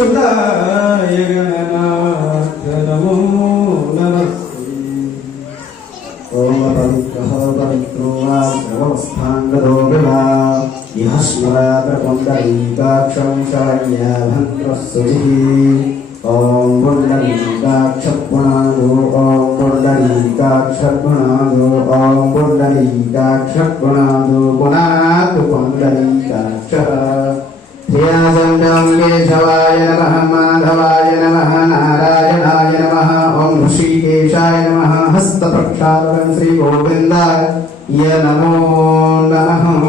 विश्वदाय गणनाथ नमो नमस्ते। ओम पवित्रः पवित्रो वा सर्वस्थाङ्गतो विवा यः स्मरात पुण्डरीकाक्षं शरण्याभद्रस्सुचिः। ओम पुण्डरीकाक्षगुणादो ओम पुण्डरीकाक्षगुणादो ओम पुण्डरीकाक्षगुणादो गुणात् पुण्डरीकाक्षः। ध्यानं केशवाय नमः माधवाय नमः नारायणाय नमः ओम ऋषिकेशाय नमः हस्तप्रक्षालनं श्री गोविन्दाय नमो नमः।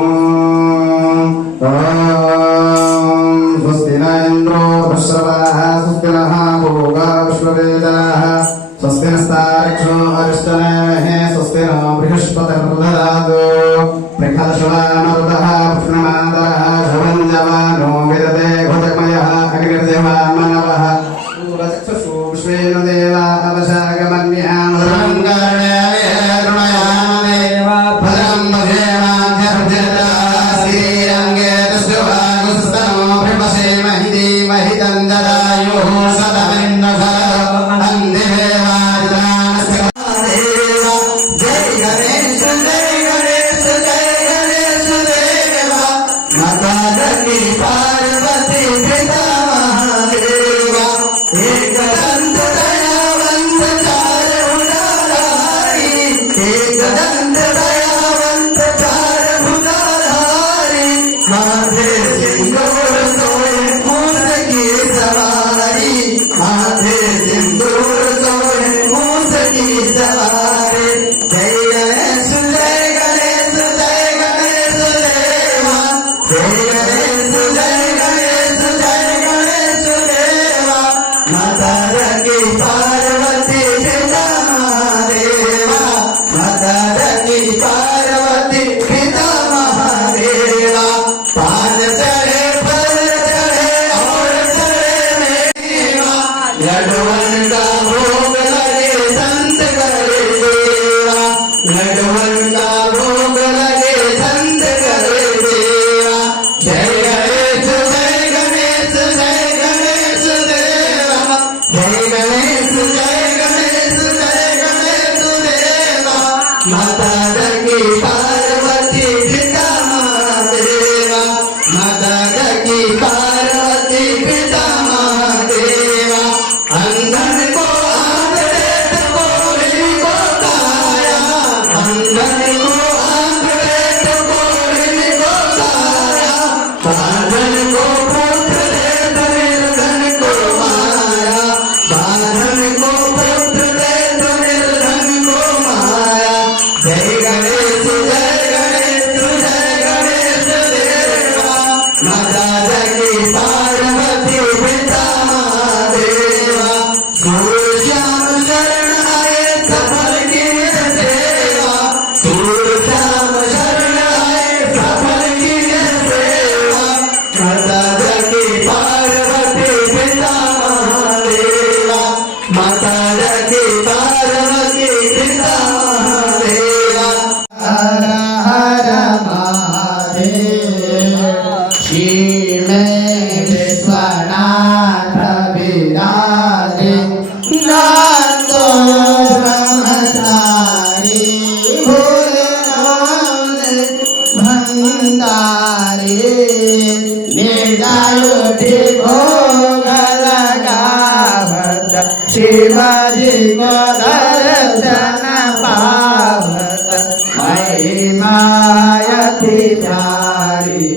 स्वस्ति न इन्द्रो वृषभाः स्वस्ति नः भोगा विश्ववेदाः स्वस्ति नस्तारक्षो अरिष्टनेमिः स्वस्ति नो बृहस्पतिर्दधातु प्रखलशवामरुतः कृष्णमादरः शवञ्जवानो विदते घोषमयः अग्निर्देवामनवः सूरचक्षुषु विश्वेन देवा अवशागमन्यां शिवाजी को दर्शन पावत महिमायति प्यारी।